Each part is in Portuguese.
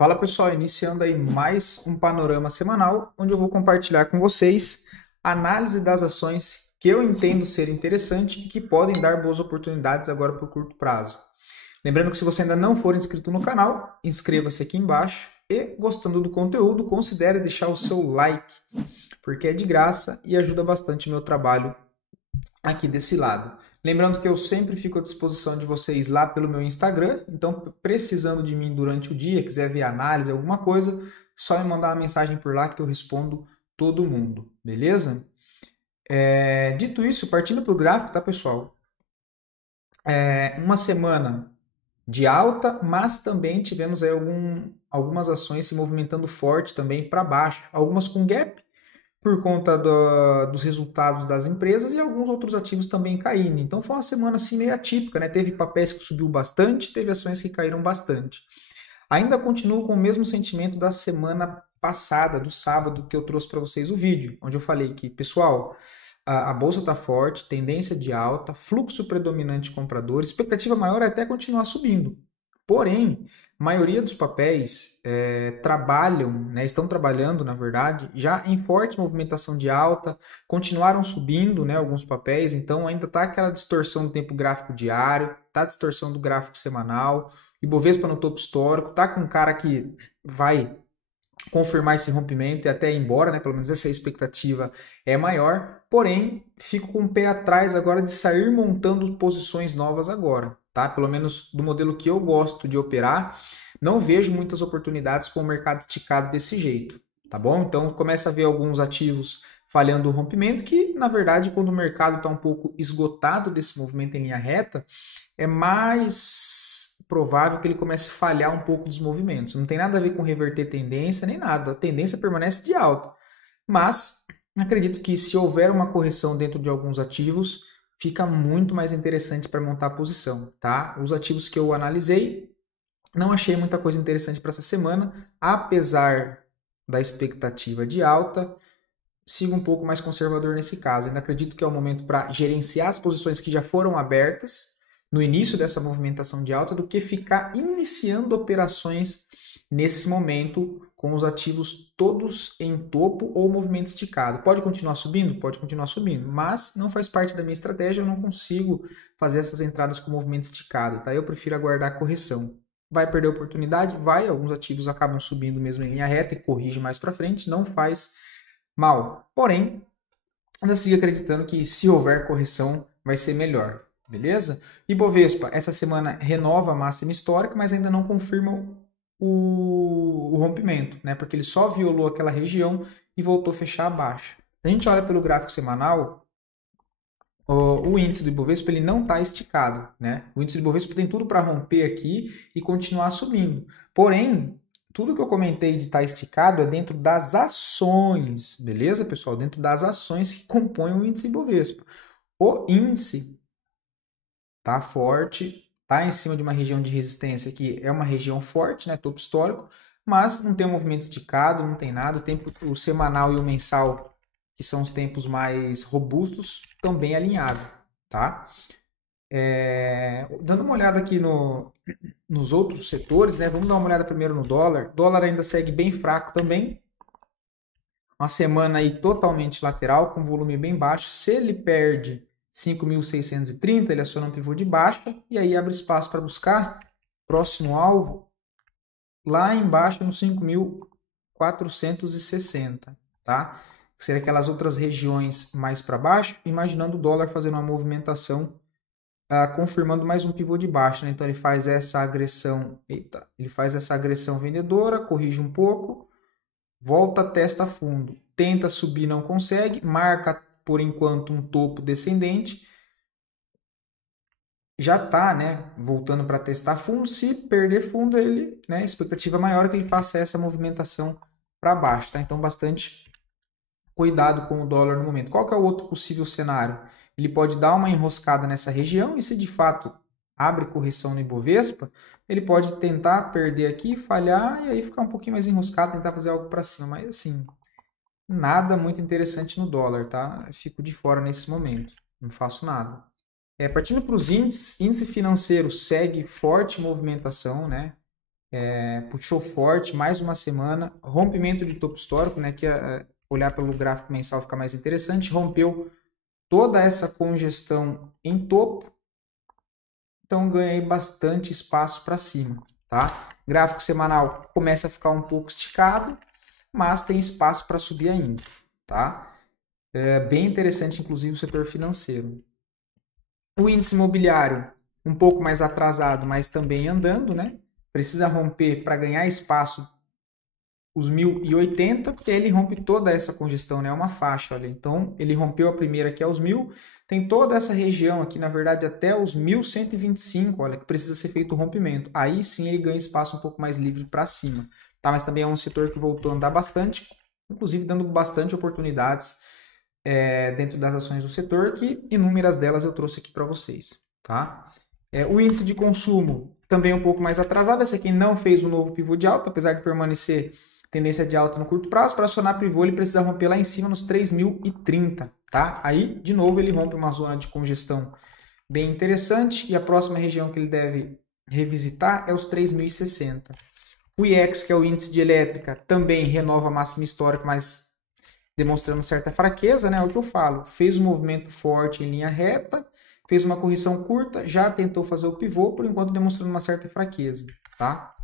Fala pessoal, iniciando aí mais um panorama semanal, onde eu vou compartilhar com vocês a análise das ações que eu entendo ser interessante e que podem dar boas oportunidades agora para o curto prazo. Lembrando que se você ainda não for inscrito no canal, inscreva-se aqui embaixo e, gostando do conteúdo, considere deixar o seu like, porque é de graça e ajuda bastante o meu trabalho aqui desse lado. Lembrando que eu sempre fico à disposição de vocês lá pelo meu Instagram, então precisando de mim durante o dia, quiser ver análise, alguma coisa, só me mandar uma mensagem por lá que eu respondo todo mundo, beleza? Dito isso, partindo para o gráfico, tá pessoal? Uma semana de alta, mas também tivemos aí algumas ações se movimentando forte também para baixo, algumas com gap, por conta dos resultados das empresas e alguns outros ativos também caindo. Então foi uma semana assim meio atípica, né? Teve papéis que subiu bastante, teve ações que caíram bastante. Ainda continuo com o mesmo sentimento da semana passada, do sábado, que eu trouxe para vocês o vídeo, onde eu falei que, pessoal, a bolsa está forte, tendência de alta, fluxo predominante comprador, expectativa maior é até continuar subindo. Porém, a maioria dos papéis trabalham, né, estão trabalhando, na verdade, já em forte movimentação de alta, continuaram subindo, né, alguns papéis, então ainda está aquela distorção do tempo gráfico diário, está a distorção do gráfico semanal, Ibovespa no topo histórico, tá com um cara que vai confirmar esse rompimento e até ir embora, né? Pelo menos essa expectativa é maior. Porém, fico com o pé atrás agora de sair montando posições novas agora, tá? Pelo menos do modelo que eu gosto de operar, não vejo muitas oportunidades com o mercado esticado desse jeito, tá bom? Então começa a ver alguns ativos falhando o rompimento, que na verdade, quando o mercado está um pouco esgotado desse movimento em linha reta, é mais provável que ele comece a falhar um pouco dos movimentos. Não tem nada a ver com reverter tendência nem nada. A tendência permanece de alta. Mas acredito que se houver uma correção dentro de alguns ativos, fica muito mais interessante para montar a posição, tá? Os ativos que eu analisei, não achei muita coisa interessante para essa semana, apesar da expectativa de alta, sigo um pouco mais conservador nesse caso. Ainda acredito que é o momento para gerenciar as posições que já foram abertas no início dessa movimentação de alta do que ficar iniciando operações nesse momento com os ativos todos em topo ou movimento esticado. Pode continuar subindo? Pode continuar subindo, mas não faz parte da minha estratégia, eu não consigo fazer essas entradas com movimento esticado, tá? Eu prefiro aguardar a correção. Vai perder a oportunidade? Vai, alguns ativos acabam subindo mesmo em linha reta e corrige mais para frente, não faz mal. Porém, ainda sigo acreditando que se houver correção, vai ser melhor. Beleza? Ibovespa, essa semana renova a máxima histórica, mas ainda não confirma o rompimento, né? Porque ele só violou aquela região e voltou a fechar abaixo. Se a gente olha pelo gráfico semanal, o índice do Ibovespa ele não está esticado, né? O índice do Ibovespa tem tudo para romper aqui e continuar subindo. Porém, tudo que eu comentei de estar esticado é dentro das ações, beleza, pessoal? Dentro das ações que compõem o índice Ibovespa. O índice tá forte, tá em cima de uma região de resistência que é uma região forte, né, topo histórico, mas não tem um movimento esticado, não tem nada. O tempo, o semanal e o mensal, que são os tempos mais robustos, estão bem alinhados, tá? Dando uma olhada aqui nos outros setores, né? Vamos dar uma olhada primeiro no dólar. O dólar ainda segue bem fraco também. Uma semana aí totalmente lateral, com volume bem baixo. Se ele perde 5.630, ele aciona um pivô de baixa e aí abre espaço para buscar próximo alvo lá embaixo no 5.460, tá? Que seria aquelas outras regiões mais para baixo, imaginando o dólar fazendo uma movimentação confirmando mais um pivô de baixa, né? Então ele faz essa agressão, ele faz essa agressão vendedora, corrige um pouco, volta, testa fundo, tenta subir, não consegue, marca por enquanto um topo descendente, já está, né, voltando para testar fundo. Se perder fundo, ele, né, a expectativa maior é que ele faça essa movimentação para baixo, tá? Então bastante cuidado com o dólar no momento. Qual que é o outro possível cenário? Ele pode dar uma enroscada nessa região e se de fato abre correção no Ibovespa, ele pode tentar perder aqui, falhar e aí ficar um pouquinho mais enroscado, tentar fazer algo para cima, mas assim, nada muito interessante no dólar, tá? Eu fico de fora nesse momento, não faço nada. Partindo para os índices, índice financeiro segue forte movimentação, né? Puxou forte, mais uma semana, rompimento de topo histórico, né, que olhar pelo gráfico mensal fica mais interessante, rompeu toda essa congestão em topo, então ganhei bastante espaço para cima, tá? Gráfico semanal começa a ficar um pouco esticado, mas tem espaço para subir ainda, tá? É bem interessante, inclusive, o setor financeiro. O índice imobiliário um pouco mais atrasado, mas também andando, né? Precisa romper para ganhar espaço os 1080, porque ele rompe toda essa congestão, né? É uma faixa, olha. Então, ele rompeu a primeira que é os 1000, tem toda essa região aqui, na verdade, até os 1125, olha, que precisa ser feito o rompimento. Aí sim ele ganha espaço um pouco mais livre para cima, tá? Mas também é um setor que voltou a andar bastante, inclusive dando bastante oportunidades dentro das ações do setor, que inúmeras delas eu trouxe aqui para vocês, tá? O índice de consumo também um pouco mais atrasado, esse aqui não fez um novo pivô de alta, apesar de permanecer tendência de alta no curto prazo. Para acionar pivô, ele precisa romper lá em cima nos 3.030, tá? Aí, de novo, ele rompe uma zona de congestão bem interessante, e a próxima região que ele deve revisitar é os 3.060. O IEX, que é o índice de elétrica, também renova a máxima histórica, mas demonstrando certa fraqueza, né? É o que eu falo, fez um movimento forte em linha reta, fez uma correção curta, já tentou fazer o pivô, por enquanto demonstrando uma certa fraqueza, tá?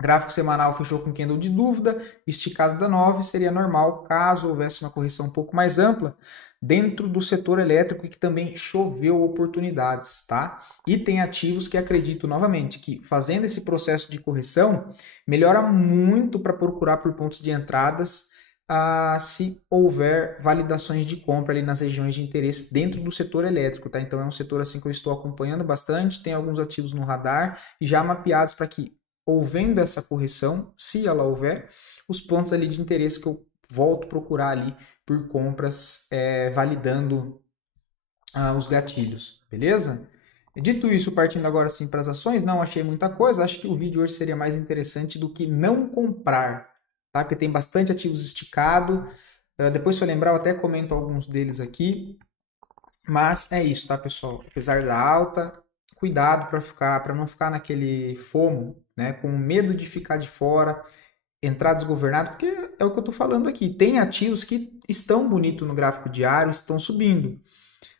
Gráfico semanal fechou com candle de dúvida, esticado da 9, seria normal caso houvesse uma correção um pouco mais ampla dentro do setor elétrico, que também choveu oportunidades, tá? E tem ativos que acredito novamente que fazendo esse processo de correção melhora muito para procurar por pontos de entradas se houver validações de compra ali nas regiões de interesse dentro do setor elétrico, tá? Então é um setor assim que eu estou acompanhando bastante, tem alguns ativos no radar e já mapeados para que, houvendo essa correção, se ela houver, os pontos ali de interesse que eu volto a procurar ali por compras, validando os gatilhos, beleza? Dito isso, partindo agora sim para as ações, não achei muita coisa, acho que o vídeo hoje seria mais interessante do que não comprar, tá? Porque tem bastante ativos esticados, depois se eu lembrar eu até comento alguns deles aqui, mas é isso, tá, pessoal? Apesar da alta, cuidado para não ficar naquele FOMO, né, com medo de ficar de fora, entrar desgovernado, porque é o que eu estou falando aqui. Tem ativos que estão bonitos no gráfico diário, estão subindo,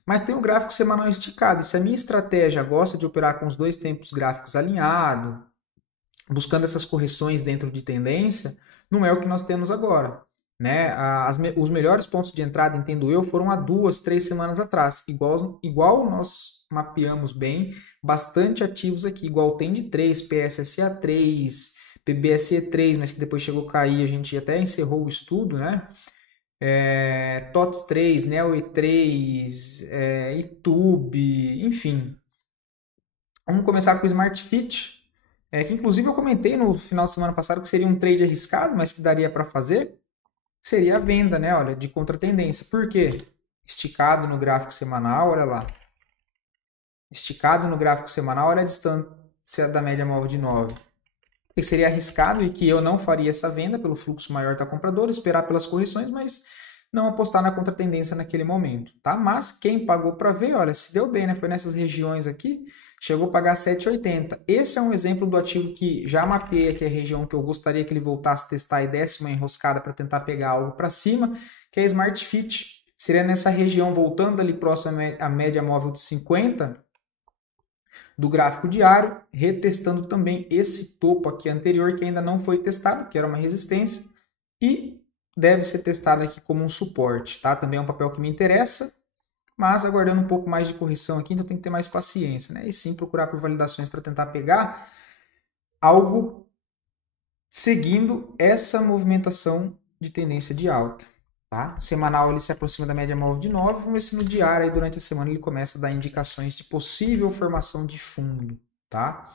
mas tem o gráfico semanal esticado. E se a minha estratégia gosta de operar com os dois tempos gráficos alinhados, buscando essas correções dentro de tendência, não é o que nós temos agora. Né? Os melhores pontos de entrada, entendo eu, foram há 2, 3 semanas atrás. Igual nós mapeamos bem, bastante ativos aqui, igual tem de 3, PSSA3, PBSE3, mas que depois chegou a cair, a gente até encerrou o estudo, né? TOTS 3, Neo E3, YouTube, enfim. Vamos começar com o Smart Fit, que inclusive eu comentei no final de semana passado que seria um trade arriscado, mas que daria para fazer, seria a venda, né? Olha, de contratendência. Por quê? Esticado no gráfico semanal, olha lá. Esticado no gráfico semanal, olha a distância da média móvel de 9. Que seria arriscado e que eu não faria essa venda pelo fluxo maior da compradora, esperar pelas correções, mas não apostar na contratendência naquele momento, tá? Mas quem pagou para ver, olha, se deu bem, né? Foi nessas regiões aqui, chegou a pagar 7,80. Esse é um exemplo do ativo que já mapeei aqui a região que eu gostaria que ele voltasse a testar e desse uma enroscada para tentar pegar algo para cima, que é a Smart Fit. Seria nessa região, voltando ali próximo à média móvel de 50, do gráfico diário, retestando também esse topo aqui anterior que ainda não foi testado, que era uma resistência, e deve ser testado aqui como um suporte, tá? Também é um papel que me interessa, mas aguardando um pouco mais de correção aqui, então tem que ter mais paciência, né? E sim procurar por validações para tentar pegar algo seguindo essa movimentação de tendência de alta. Tá? O semanal ele se aproxima da média móvel de 9, vamos ver se no diário aí, durante a semana ele começa a dar indicações de possível formação de fundo. Tá?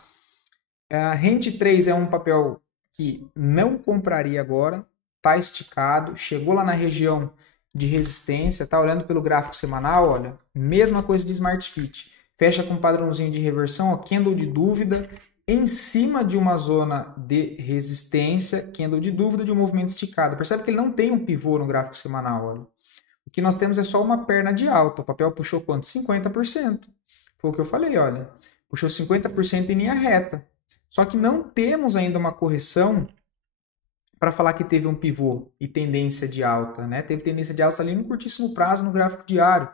Rente 3 é um papel que não compraria agora, está esticado, chegou lá na região de resistência, está olhando pelo gráfico semanal, olha, mesma coisa de Smart Fit, fecha com um padrãozinho de reversão, ó, candle de dúvida, em cima de uma zona de resistência, candle de dúvida de um movimento esticado. Percebe que ele não tem um pivô no gráfico semanal. Olha. O que nós temos é só uma perna de alta. O papel puxou quanto? 50%. Foi o que eu falei, olha. Puxou 50% em linha reta. Só que não temos ainda uma correção para falar que teve um pivô e tendência de alta, né? Teve tendência de alta ali no curtíssimo prazo no gráfico diário,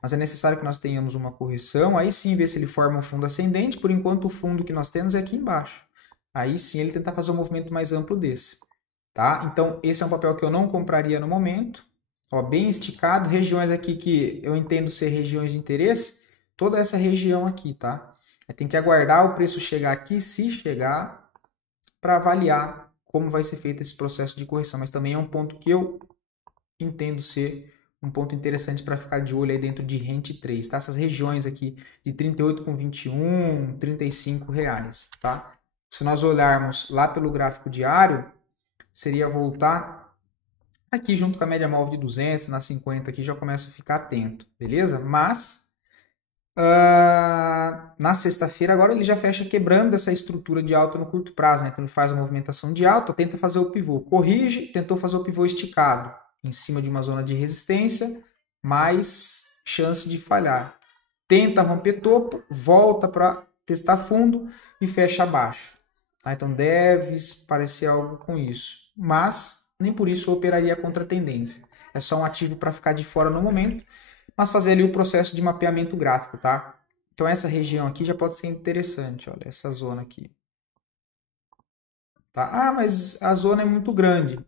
mas é necessário que nós tenhamos uma correção, aí sim ver se ele forma um fundo ascendente, por enquanto o fundo que nós temos é aqui embaixo. Aí sim ele tentar fazer um movimento mais amplo desse, tá? Então esse é um papel que eu não compraria no momento, ó, bem esticado, regiões aqui que eu entendo ser regiões de interesse, toda essa região aqui, tá? Tem que aguardar o preço chegar aqui, se chegar, para avaliar como vai ser feito esse processo de correção, mas também é um ponto que eu entendo ser um ponto interessante para ficar de olho aí dentro de Rente 3, tá? Essas regiões aqui de 38,21, R$ 35, tá? Se nós olharmos lá pelo gráfico diário, seria voltar aqui junto com a média móvel de 200, na 50 aqui já começa a ficar atento, beleza? Mas na sexta-feira agora ele já fecha quebrando essa estrutura de alta no curto prazo, né? Então ele faz a movimentação de alta, tenta fazer o pivô, corrige, tentou fazer o pivô esticado em cima de uma zona de resistência, mais chance de falhar. Tenta romper topo, volta para testar fundo e fecha abaixo. Tá? Então deve parecer algo com isso, mas nem por isso eu operaria contra a tendência. É só um ativo para ficar de fora no momento, mas fazer ali o processo de mapeamento gráfico, tá? Então essa região aqui já pode ser interessante, olha, essa zona aqui. Tá? Ah, mas a zona é muito grande.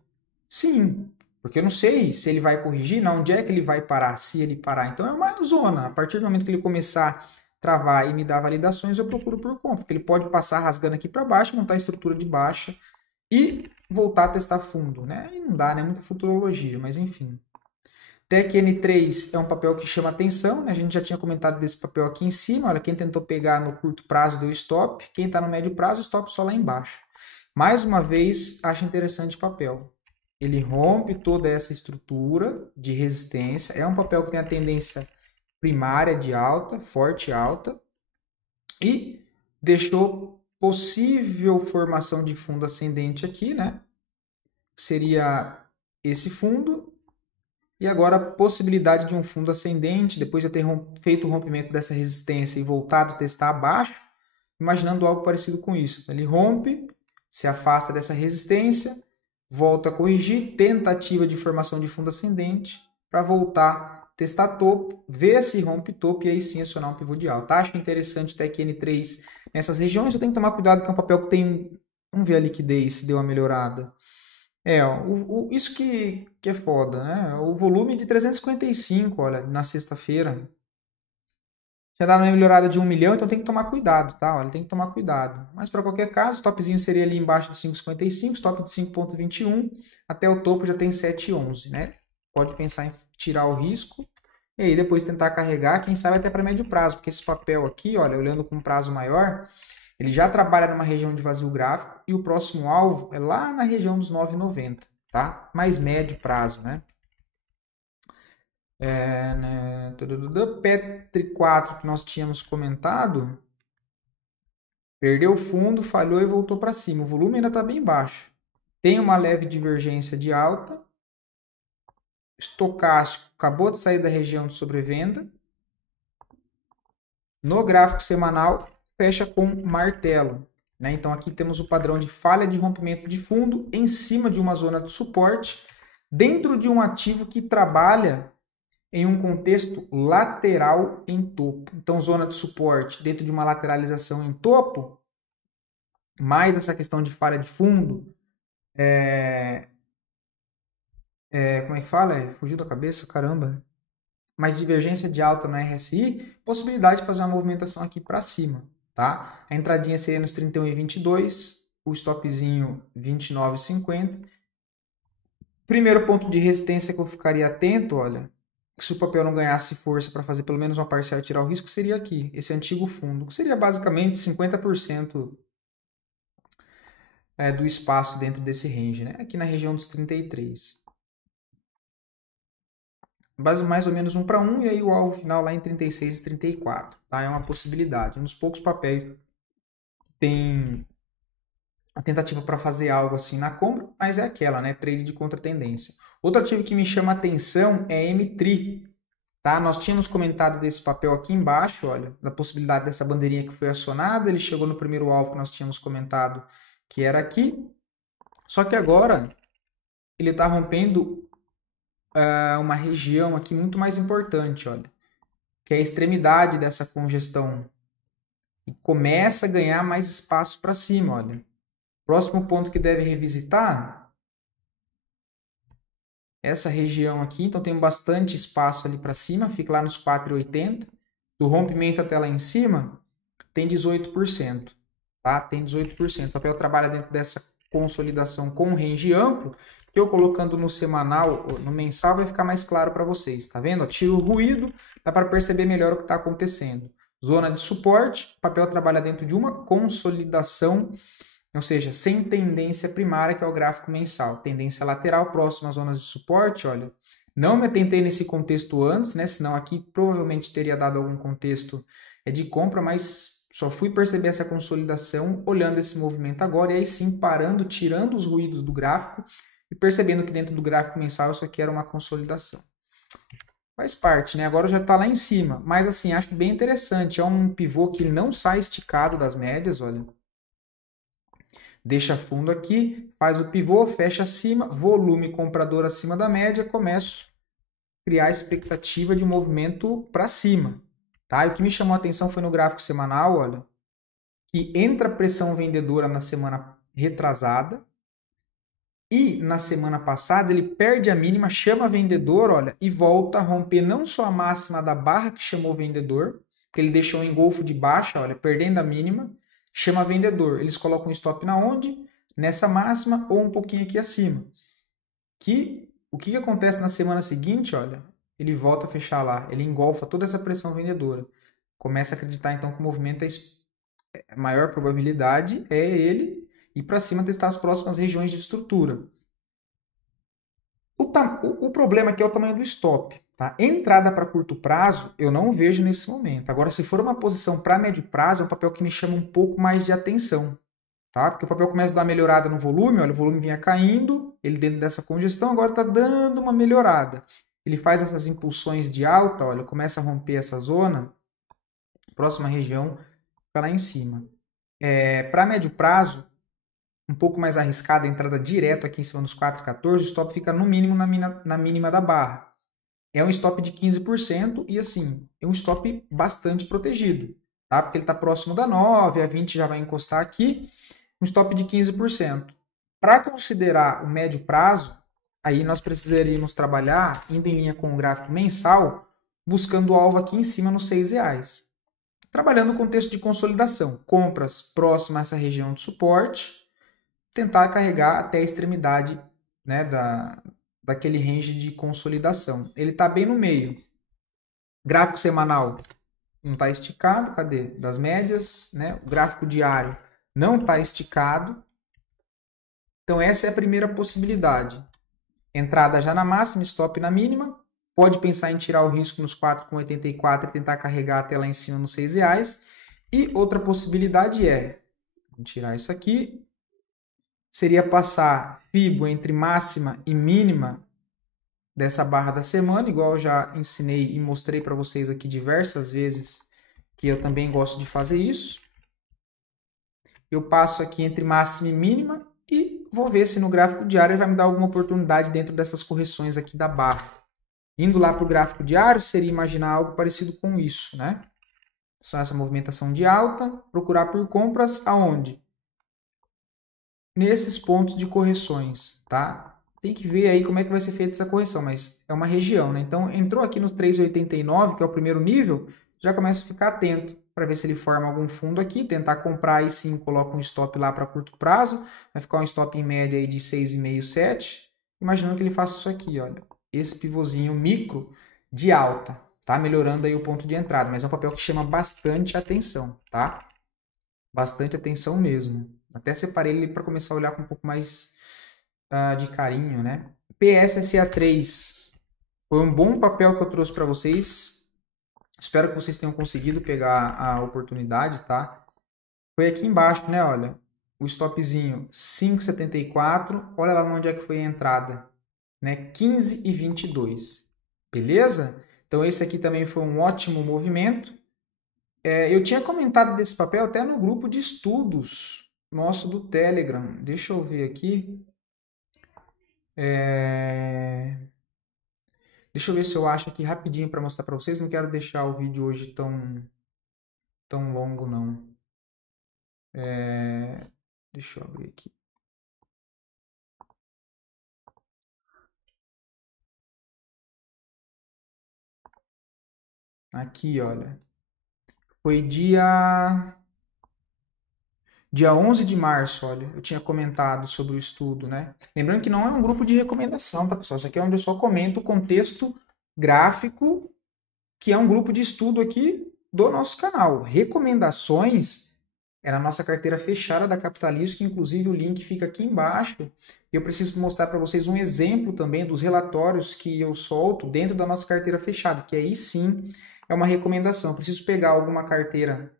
Sim, porque eu não sei se ele vai corrigir, não, onde é que ele vai parar, se ele parar. Então é uma zona. A partir do momento que ele começar a travar e me dar validações, eu procuro por compra, porque ele pode passar rasgando aqui para baixo, montar a estrutura de baixa e voltar a testar fundo, né? E não dá, né? Muita futurologia, mas enfim. TEC-N3 é um papel que chama atenção, né? A gente já tinha comentado desse papel aqui em cima. Olha, quem tentou pegar no curto prazo deu stop, quem está no médio prazo, stop só lá embaixo. Mais uma vez, acho interessante o papel. Ele rompe toda essa estrutura de resistência. É um papel que tem a tendência primária de alta, forte alta, e deixou possível formação de fundo ascendente aqui, né? Seria esse fundo. E agora a possibilidade de um fundo ascendente, depois de ter feito o rompimento dessa resistência e voltado a testar abaixo, imaginando algo parecido com isso. Então, ele rompe, se afasta dessa resistência, volta a corrigir, tentativa de formação de fundo ascendente, para voltar, testar topo, ver se rompe topo e aí sim acionar um pivô de alta. Acho interessante TEC-N3 nessas regiões, eu tenho que tomar cuidado que é um papel que tem... Vamos ver a liquidez, se deu uma melhorada. Isso que é foda, né? O volume de 355, olha, na sexta-feira. Já dá uma melhorada de 1 milhão, então tem que tomar cuidado, tá? Olha, tem que tomar cuidado. Mas para qualquer caso, o topzinho seria ali embaixo de 5,55, stop de 5,21, até o topo já tem 7,11, né? Pode pensar em tirar o risco e aí depois tentar carregar, quem sabe até para médio prazo, porque esse papel aqui, olha, olhando com um prazo maior, ele já trabalha numa região de vazio gráfico e o próximo alvo é lá na região dos 9,90, tá? Mais médio prazo, né? Petri 4 que nós tínhamos comentado, perdeu o fundo, falhou e voltou para cima. O volume ainda está bem baixo. Tem uma leve divergência de alta. Estocástico acabou de sair da região de sobrevenda. No gráfico semanal, fecha com martelo. Né? Então aqui temos o padrão de falha de rompimento de fundo em cima de uma zona de suporte, dentro de um ativo que trabalha em um contexto lateral em topo. Então, zona de suporte dentro de uma lateralização em topo, mais essa questão de falha de fundo, como é que fala? Fugiu da cabeça, caramba. Mais divergência de alta na RSI, possibilidade de fazer uma movimentação aqui para cima, tá? A entradinha seria nos 31,22, o stopzinho 29,50. Primeiro ponto de resistência que eu ficaria atento, olha, se o papel não ganhasse força para fazer pelo menos uma parcial e tirar o risco, seria aqui, esse antigo fundo, que seria basicamente 50% do espaço dentro desse range, né? Aqui na região dos 33. Mais ou menos 1 para 1, e aí o alvo final lá em 36 e 34. Tá? É uma possibilidade. Um dos poucos papéis que tem a tentativa para fazer algo assim na compra, mas é aquela, né? Trade de contra-tendência. Outro ativo que me chama a atenção é MTRI. Tá? Nós tínhamos comentado desse papel aqui embaixo, olha, da possibilidade dessa bandeirinha que foi acionada, ele chegou no primeiro alvo que nós tínhamos comentado, que era aqui, só que agora ele está rompendo uma região aqui muito mais importante, olha, que é a extremidade dessa congestão, e começa a ganhar mais espaço para cima, olha. Próximo ponto que deve revisitar, essa região aqui, então tem bastante espaço ali para cima, fica lá nos 4,80. Do rompimento até lá em cima, tem 18%. Tá? Tem 18%. O papel trabalha dentro dessa consolidação com range amplo, que eu colocando no semanal, no mensal, vai ficar mais claro para vocês. Tá vendo? Tira o ruído, dá para perceber melhor o que está acontecendo. Zona de suporte, o papel trabalha dentro de uma consolidação, ou seja, sem tendência primária, que é o gráfico mensal. Tendência lateral, próximo às zonas de suporte, olha. Não me atentei nesse contexto antes, né? Senão aqui provavelmente teria dado algum contexto de compra, mas só fui perceber essa consolidação olhando esse movimento agora, e aí sim parando, tirando os ruídos do gráfico e percebendo que dentro do gráfico mensal isso aqui era uma consolidação. Faz parte, né? Agora já está lá em cima, mas assim, acho bem interessante. É um pivô que não sai esticado das médias, olha. Deixa fundo aqui, faz o pivô, fecha acima, volume comprador acima da média, começo a criar expectativa de movimento para cima. Tá? E o que me chamou a atenção foi no gráfico semanal, olha, que entra pressão vendedora na semana retrasada e na semana passada ele perde a mínima, chama vendedor, olha, e volta a romper não só a máxima da barra que chamou vendedor, que ele deixou um engolfo de baixa, olha, perdendo a mínima, chama vendedor. Eles colocam um stop na onde? Nessa máxima ou um pouquinho aqui acima. O que acontece na semana seguinte? Olha, ele volta a fechar lá, ele engolfa toda essa pressão vendedora. Começa a acreditar então que o movimento a maior probabilidade é ele ir para cima testar as próximas regiões de estrutura. O problema aqui é o tamanho do stop. Tá? Entrada para curto prazo, eu não vejo nesse momento. Agora, se for uma posição para médio prazo, é um papel que me chama um pouco mais de atenção. Tá? Porque o papel começa a dar uma melhorada no volume, olha, o volume vinha caindo, ele dentro dessa congestão, agora está dando uma melhorada. Ele faz essas impulsões de alta, olha, começa a romper essa zona, próxima região fica lá em cima. Para médio prazo, um pouco mais arriscada, a entrada direto aqui em cima dos 4,14, o stop fica no mínimo na mínima da barra. É um stop de 15% e assim, é um stop bastante protegido, tá? Porque ele está próximo da 9, a 20 já vai encostar aqui, um stop de 15%. Para considerar o médio prazo, aí nós precisaríamos trabalhar, indo em linha com o gráfico mensal, buscando o alvo aqui em cima nos R$6. Trabalhando no contexto de consolidação, compras próximas a essa região de suporte, tentar carregar até a extremidade, né, daquele range de consolidação. Ele está bem no meio. Gráfico semanal não está esticado, cadê? Das médias, né? O gráfico diário não está esticado. Então essa é a primeira possibilidade. Entrada já na máxima, stop na mínima. Pode pensar em tirar o risco nos 4,84 e tentar carregar até lá em cima nos R$6. E outra possibilidade vou tirar isso aqui, seria passar FIBO entre máxima e mínima dessa barra da semana, igual eu já ensinei e mostrei para vocês aqui diversas vezes, que eu também gosto de fazer isso. Eu passo aqui entre máxima e mínima e vou ver se no gráfico diário ele vai me dar alguma oportunidade dentro dessas correções aqui da barra. Indo lá para o gráfico diário, seria imaginar algo parecido com isso, né? Só essa movimentação de alta, procurar por compras aonde? Nesses pontos de correções, tá? Tem que ver aí como é que vai ser feita essa correção, mas é uma região, né? Então, entrou aqui no 3,89, que é o primeiro nível, já começa a ficar atento para ver se ele forma algum fundo aqui, tentar comprar e sim coloca um stop lá para curto prazo, vai ficar um stop em média aí de 6,5, 7, imaginando que ele faça isso aqui, olha, esse pivôzinho micro de alta, tá? Melhorando aí o ponto de entrada, mas é um papel que chama bastante atenção, tá? Bastante atenção mesmo. Até separei ele para começar a olhar com um pouco mais de carinho, né? PSSA3 foi um bom papel que eu trouxe para vocês. Espero que vocês tenham conseguido pegar a oportunidade, tá? Foi aqui embaixo, né? Olha, o stopzinho 5,74. Olha lá onde é que foi a entrada, né? 15,22. Beleza? Então, Então esse aqui também foi um ótimo movimento. Eu tinha comentado desse papel até no grupo de estudos nosso do Telegram. Deixa eu ver aqui. Deixa eu ver se eu acho aqui rapidinho para mostrar para vocês. Não quero deixar o vídeo hoje tão longo, não. Deixa eu abrir aqui. Aqui, olha. Foi dia 11 de março, olha. Eu tinha comentado sobre o estudo, né? Lembrando que não é um grupo de recomendação, tá, pessoal? Isso aqui é onde eu só comento o contexto gráfico, que é um grupo de estudo aqui do nosso canal. Recomendações é na nossa carteira fechada da Capitalismo, que inclusive o link fica aqui embaixo. E eu preciso mostrar para vocês um exemplo também dos relatórios que eu solto dentro da nossa carteira fechada, que aí sim é uma recomendação. Eu preciso pegar alguma carteira,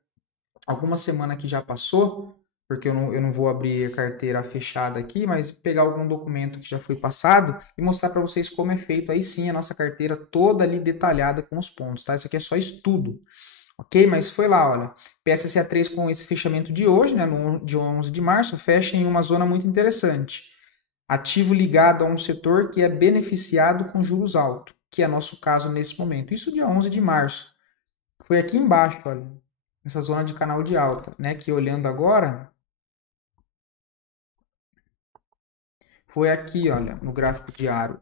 alguma semana que já passou, porque eu não vou abrir a carteira fechada aqui, mas pegar algum documento que já foi passado e mostrar para vocês como é feito aí sim a nossa carteira toda ali detalhada com os pontos, tá? Isso aqui é só estudo. Ok? Mas foi lá, olha. PSSA3 com esse fechamento de hoje, né, no dia 11 de março, fecha em uma zona muito interessante. Ativo ligado a um setor que é beneficiado com juros altos, que é nosso caso nesse momento. Isso dia 11 de março. Foi aqui embaixo, olha, nessa zona de canal de alta, né, que olhando agora, foi aqui, olha, no gráfico diário.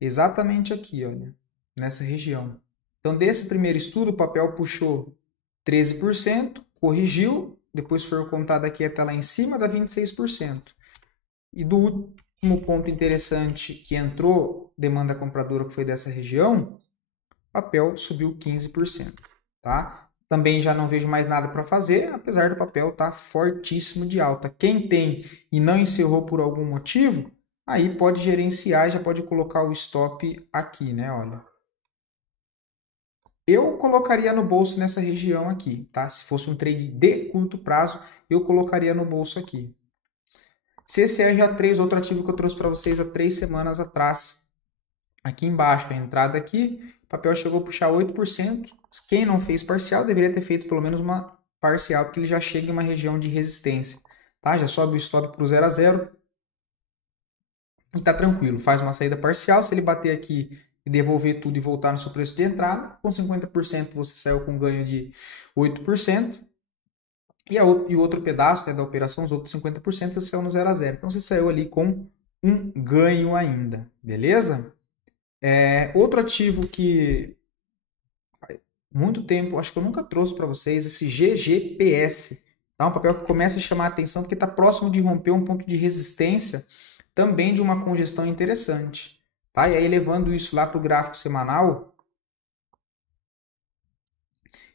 Exatamente aqui, olha, nessa região. Então, desse primeiro estudo, o papel puxou 13%, corrigiu, depois foi contado aqui até lá em cima, dá 26%. E do último ponto interessante que entrou, demanda compradora que foi dessa região, o papel subiu 15%. Tá? Também já não vejo mais nada para fazer, apesar do papel estar fortíssimo de alta. Quem tem e não encerrou por algum motivo, aí pode gerenciar e já pode colocar o stop aqui, né? Olha. Eu colocaria no bolso nessa região aqui, tá? Se fosse um trade de curto prazo, eu colocaria no bolso aqui. CCRA3, outro ativo que eu trouxe para vocês há 3 semanas atrás. Aqui embaixo, a entrada aqui, o papel chegou a puxar 8%. Quem não fez parcial deveria ter feito pelo menos uma parcial, porque ele já chega em uma região de resistência. Tá? Já sobe o stop para o 0 a 0 e tá tranquilo. Faz uma saída parcial, se ele bater aqui e devolver tudo e voltar no seu preço de entrada, com 50% você saiu com ganho de 8%. E o outro pedaço, né, da operação, os outros 50%, você saiu no 0 a 0. Então você saiu ali com um ganho ainda, beleza? Outro ativo que faz muito tempo, acho que eu nunca trouxe para vocês, esse GGPS. Tá? Um papel que começa a chamar a atenção porque está próximo de romper um ponto de resistência também de uma congestão interessante. Tá? E aí, levando isso lá para o gráfico semanal,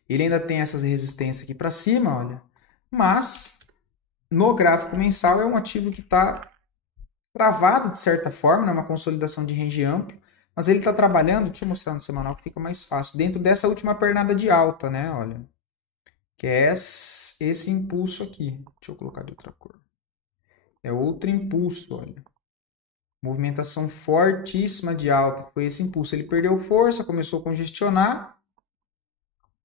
ele ainda tem essas resistências aqui para cima, olha. Mas, no gráfico mensal, é um ativo que está travado de certa forma, né? Uma consolidação de range amplo. Mas ele está trabalhando, deixa eu mostrar no semanal que fica mais fácil, dentro dessa última pernada de alta, né? Olha, que é esse impulso aqui. Deixa eu colocar de outra cor. É outro impulso, olha. Movimentação fortíssima de alta, foi esse impulso. Ele perdeu força, começou a congestionar,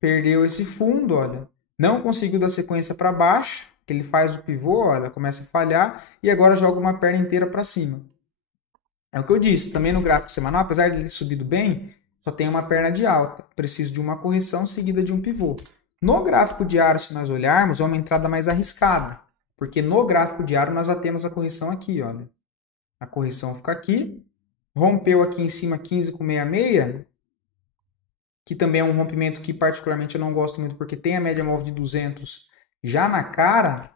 perdeu esse fundo, olha. Não conseguiu dar sequência para baixo, que ele faz o pivô, olha, começa a falhar e agora joga uma perna inteira para cima. É o que eu disse, também no gráfico semanal, apesar de ele ter subido bem, só tem uma perna de alta. Preciso de uma correção seguida de um pivô. No gráfico diário, se nós olharmos, é uma entrada mais arriscada. Porque no gráfico diário nós já temos a correção aqui, olha. A correção fica aqui. Rompeu aqui em cima 15,66, que também é um rompimento que particularmente eu não gosto muito, porque tem a média móvel de 200 já na cara,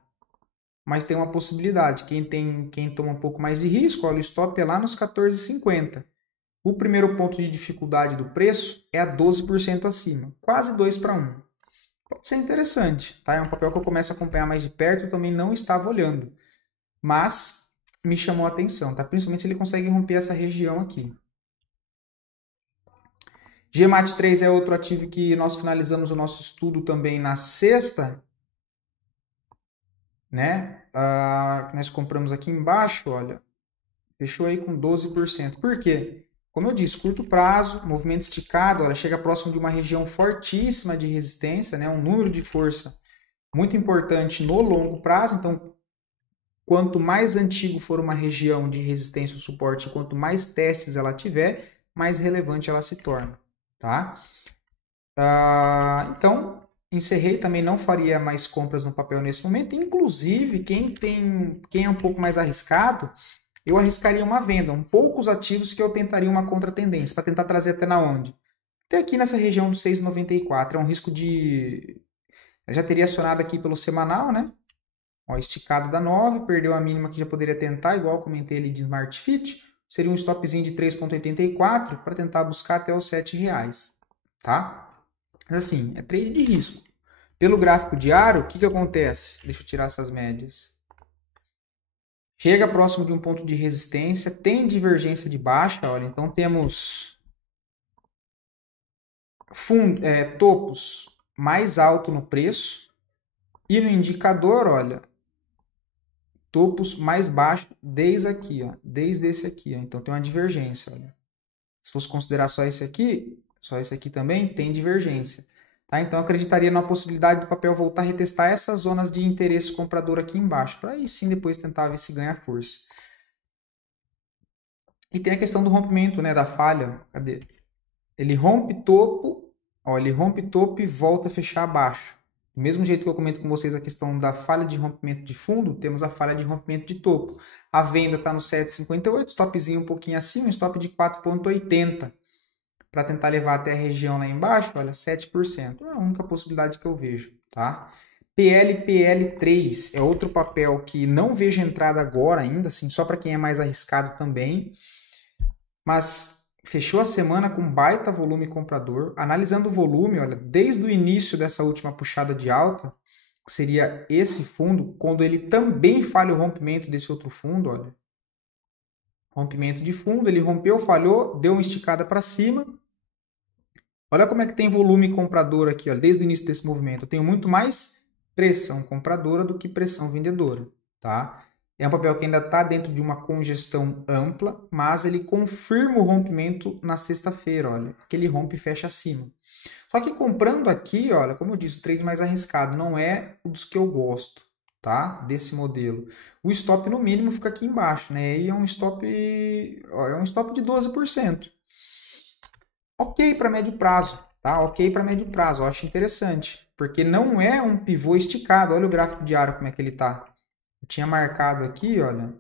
mas tem uma possibilidade. Quem toma um pouco mais de risco, olha, o stop é lá nos 14,50. O primeiro ponto de dificuldade do preço é a 12% acima, quase 2 para 1. Pode ser interessante, tá? É um papel que eu começo a acompanhar mais de perto, eu também não estava olhando, mas me chamou a atenção, tá? Principalmente se ele consegue romper essa região aqui. GMAT3 é outro ativo que nós finalizamos o nosso estudo também na sexta, né? Que nós compramos aqui embaixo, olha, fechou aí com 12%. Por quê? como eu disse, curto prazo, movimento esticado, ela chega próximo de uma região fortíssima de resistência, né? Um número de força muito importante no longo prazo. Então, quanto mais antigo for uma região de resistência ou suporte, quanto mais testes ela tiver, mais relevante ela se torna, tá? Então, encerrei, também não faria mais compras no papel nesse momento. Inclusive, quem é um pouco mais arriscado, eu arriscaria uma venda, poucos ativos que eu tentaria uma contratendência, para tentar trazer até na onde? Até aqui nessa região do 6,94, é um risco de... Eu já teria acionado aqui pelo semanal, né? Ó, esticado da 9, perdeu a mínima que já poderia tentar, igual eu comentei ali de Smart Fit, seria um stopzinho de 3,84 para tentar buscar até os R$ 7, tá? Mas assim, é trade de risco. Pelo gráfico diário, o que acontece? Deixa eu tirar essas médias. Chega próximo de um ponto de resistência, tem divergência de baixa, olha, então temos topos mais alto no preço e no indicador, olha, topos mais baixos desde aqui, ó, desde esse aqui, ó. Então tem uma divergência, olha. Se fosse considerar só esse aqui também tem divergência. Tá? Então eu acreditaria na possibilidade do papel voltar a retestar essas zonas de interesse comprador aqui embaixo, para aí sim depois tentar ver se ganha força. E tem a questão do rompimento, né, da falha. Cadê? Ele rompe topo, ó, ele rompe topo e volta a fechar abaixo. Do mesmo jeito que eu comento com vocês a questão da falha de rompimento de fundo, temos a falha de rompimento de topo. A venda está no 7,58, stopzinho um pouquinho acima, stop de 4,80. Para tentar levar até a região lá embaixo, olha, 7%. É a única possibilidade que eu vejo, tá? PLPL3 é outro papel que não vejo entrada agora ainda, assim, só para quem é mais arriscado também. Mas fechou a semana com baita volume comprador. Analisando o volume, olha, desde o início dessa última puxada de alta, que seria esse fundo, quando ele também falha o rompimento desse outro fundo, olha. Rompimento de fundo, ele rompeu, falhou, deu uma esticada para cima. Olha como é que tem volume comprador aqui, ó, desde o início desse movimento. Eu tenho muito mais pressão compradora do que pressão vendedora, tá? É um papel que ainda está dentro de uma congestão ampla, mas ele confirma o rompimento na sexta-feira, olha, que ele rompe e fecha acima. Só que comprando aqui, olha, como eu disse, o trade mais arriscado não é o dos que eu gosto, tá? Desse modelo. O stop no mínimo fica aqui embaixo, né? E é um stop, ó, é um stop de 12%. Ok para médio prazo, tá? Ok para médio prazo, eu acho interessante, porque não é um pivô esticado. Olha o gráfico diário como é que ele tá. Eu tinha marcado aqui, olha.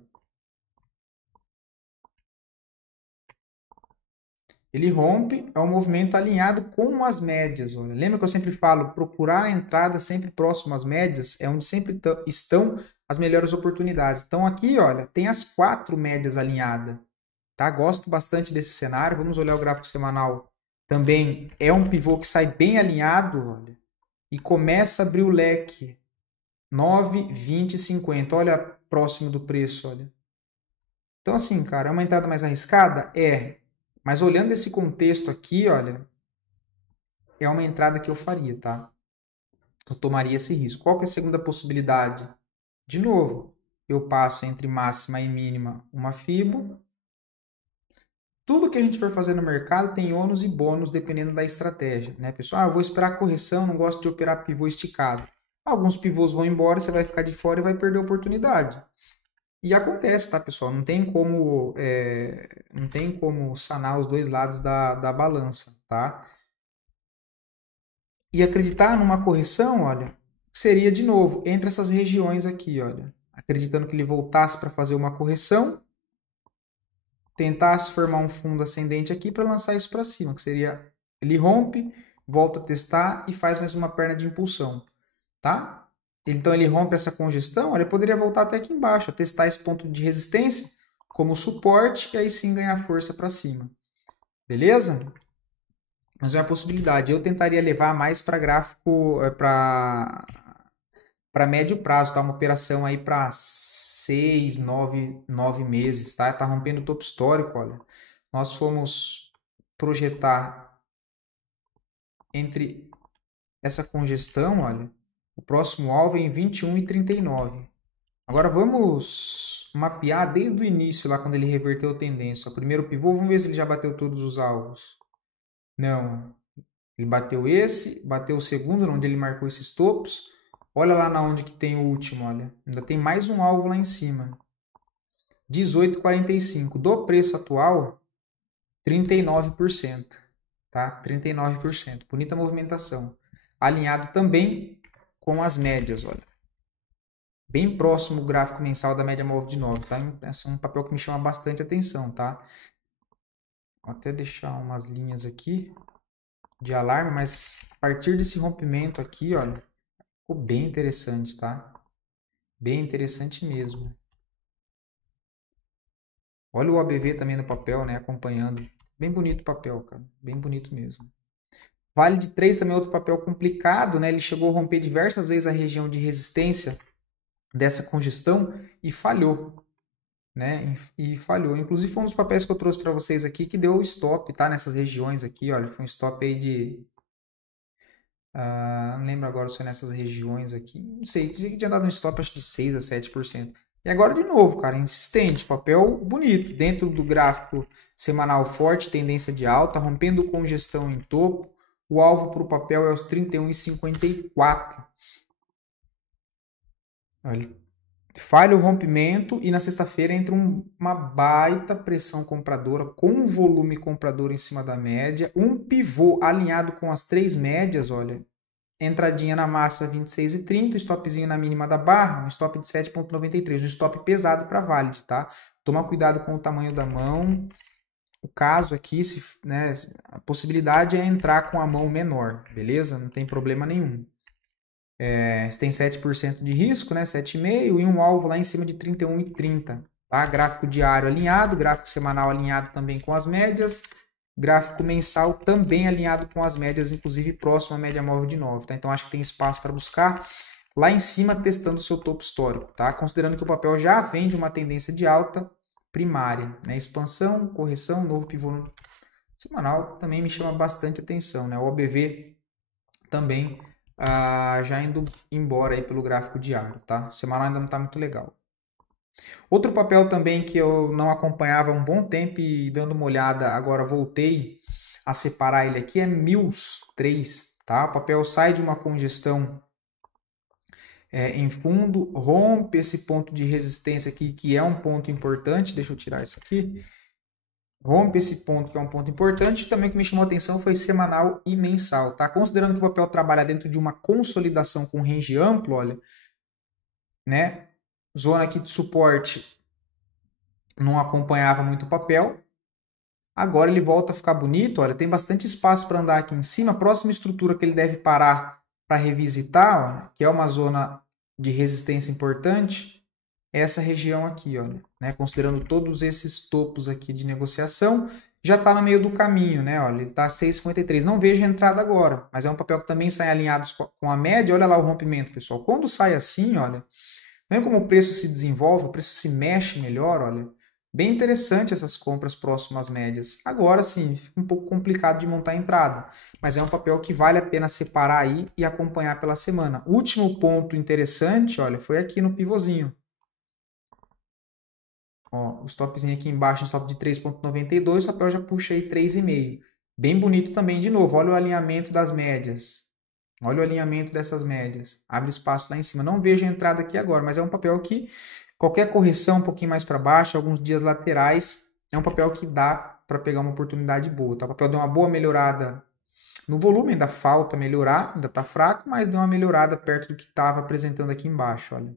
Ele rompe, é um movimento alinhado com as médias. Olha. Lembra que eu sempre falo, procurar a entrada sempre próximo às médias é onde sempre estão as melhores oportunidades. Então aqui, olha, tem as 4 médias alinhadas. Tá? Gosto bastante desse cenário. Vamos olhar o gráfico semanal. Também é um pivô que sai bem alinhado, olha, e começa a abrir o leque 9, 20, 50. Olha próximo do preço, olha. Então assim, cara, é uma entrada mais arriscada? É. Mas olhando esse contexto aqui, olha, é uma entrada que eu faria, tá? Eu tomaria esse risco. Qual que é a segunda possibilidade? De novo, eu passo entre máxima e mínima uma FIBO. Tudo que a gente for fazer no mercado tem ônus e bônus dependendo da estratégia, né, pessoal? Eu vou esperar a correção, não gosto de operar pivô esticado. Alguns pivôs vão embora, você vai ficar de fora e vai perder a oportunidade. E acontece, tá, pessoal? Não tem como sanar os dois lados da balança, tá? E acreditar numa correção, olha, seria de novo entre essas regiões aqui, olha. Acreditando que ele voltasse para fazer uma correção, tentasse formar um fundo ascendente aqui para lançar isso para cima, que seria ele rompe, volta a testar e faz mais uma perna de impulsão, tá? Então ele rompe essa congestão, ele poderia voltar até aqui embaixo, testar esse ponto de resistência como suporte e aí sim ganhar força para cima. Beleza? Mas é uma possibilidade. Eu tentaria levar mais para gráfico, para médio prazo, tá? Uma operação aí para 6, 9 meses, tá? Tá rompendo o topo histórico, olha. Nós fomos projetar entre essa congestão, olha, o próximo alvo é em 21 e 39. Agora vamos mapear desde o início, lá quando ele reverteu a tendência. O primeiro pivô, vamos ver se ele já bateu todos os alvos. Não. Ele bateu esse, bateu o segundo, onde ele marcou esses topos. Olha lá na onde que tem o último, olha. Ainda tem mais um alvo lá em cima. 18,45. Do preço atual, 39%. Tá? 39%. Bonita movimentação. Alinhado também com as médias, olha. Bem próximo o gráfico mensal da média móvel de 9, tá? Esse é um papel que me chama bastante atenção, tá? Vou até deixar umas linhas aqui de alarme, mas a partir desse rompimento aqui, olha, ficou bem interessante, tá? Bem interessante mesmo. Olha o ABV também no papel, né? Acompanhando. Bem bonito o papel, cara. Bem bonito mesmo. Vale de 3 também é outro papel complicado, né? Ele chegou a romper diversas vezes a região de resistência dessa congestão e falhou, né? E falhou. Inclusive foi um dos papéis que eu trouxe para vocês aqui que deu stop, tá? Nessas regiões aqui, olha, foi um stop aí de não lembro agora se foi nessas regiões aqui. Não sei, tinha dado um stop acho de 6 a 7%. E agora de novo, cara, insistente, papel bonito, dentro do gráfico semanal forte, tendência de alta, rompendo congestão em topo. O alvo para o papel é os 31,54. Ele falha o rompimento e na sexta-feira entra uma baita pressão compradora com volume comprador em cima da média, um pivô alinhado com as três médias, olha, entradinha na máxima 26,30, stopzinho na mínima da barra, um stop de 7,93, um stop pesado para Valid, tá? Toma cuidado com o tamanho da mão. O caso aqui, né, a possibilidade é entrar com a mão menor, beleza? Não tem problema nenhum. Você tem 7% de risco, né? 7,5% e um alvo lá em cima de 31,30. Tá? Gráfico diário alinhado, gráfico semanal alinhado também com as médias, gráfico mensal também alinhado com as médias, inclusive próximo à média móvel de 9. Tá? Então acho que tem espaço para buscar lá em cima testando o seu topo histórico. Tá? Considerando que o papel já vem de uma tendência de alta primária. Né? Expansão, correção, novo pivô semanal também me chama bastante atenção. Né? O OBV também já indo embora aí pelo gráfico diário, tá? O semanal ainda não está muito legal. Outro papel também que eu não acompanhava há um bom tempo e dando uma olhada, agora voltei a separar ele aqui, é Mills 3, tá? O papel sai de uma congestão em fundo, rompe esse ponto de resistência aqui, que é um ponto importante, deixa eu tirar isso aqui, rompe esse ponto, que é um ponto importante. Também o que me chamou a atenção foi semanal e mensal, tá? Considerando que o papel trabalha dentro de uma consolidação com range amplo, olha, né? Zona aqui de suporte não acompanhava muito o papel. Agora ele volta a ficar bonito, olha, tem bastante espaço para andar aqui em cima. A próxima estrutura que ele deve parar para revisitar, olha, que é uma zona de resistência importante, essa região aqui, olha, né? Considerando todos esses topos aqui de negociação, já está no meio do caminho, né? Olha, ele está a 6,53. Não vejo a entrada agora, mas é um papel que também sai alinhado com a média. Olha lá o rompimento, pessoal. Quando sai assim, olha, vendo como o preço se desenvolve, o preço se mexe melhor, olha, bem interessante essas compras próximas às médias. Agora sim, fica um pouco complicado de montar a entrada, mas é um papel que vale a pena separar aí e acompanhar pela semana. O último ponto interessante, olha, foi aqui no pivôzinho. Ó, o stopzinho aqui embaixo, um stop de 3,92, o papel já puxa aí 3,5. Bem bonito também, de novo, olha o alinhamento das médias. Olha o alinhamento dessas médias. Abre espaço lá em cima. Não vejo a entrada aqui agora, mas é um papel que qualquer correção um pouquinho mais para baixo, alguns dias laterais, é um papel que dá para pegar uma oportunidade boa. Tá? O papel deu uma boa melhorada no volume, ainda falta melhorar, ainda está fraco, mas deu uma melhorada perto do que estava apresentando aqui embaixo, olha.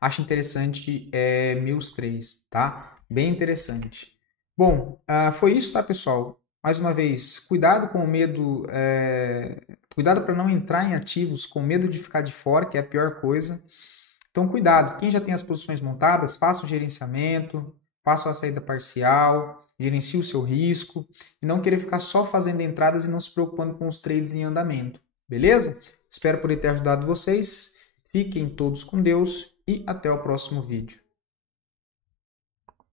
Acho interessante Mills 3, tá? Bem interessante. Bom, foi isso, tá, pessoal? Mais uma vez, cuidado com o medo, cuidado para não entrar em ativos com medo de ficar de fora, que é a pior coisa. Então, cuidado. Quem já tem as posições montadas, faça o gerenciamento, faça a saída parcial, gerencie o seu risco e não querer ficar só fazendo entradas e não se preocupando com os trades em andamento. Beleza? Espero poder ter ajudado vocês. Fiquem todos com Deus e até o próximo vídeo.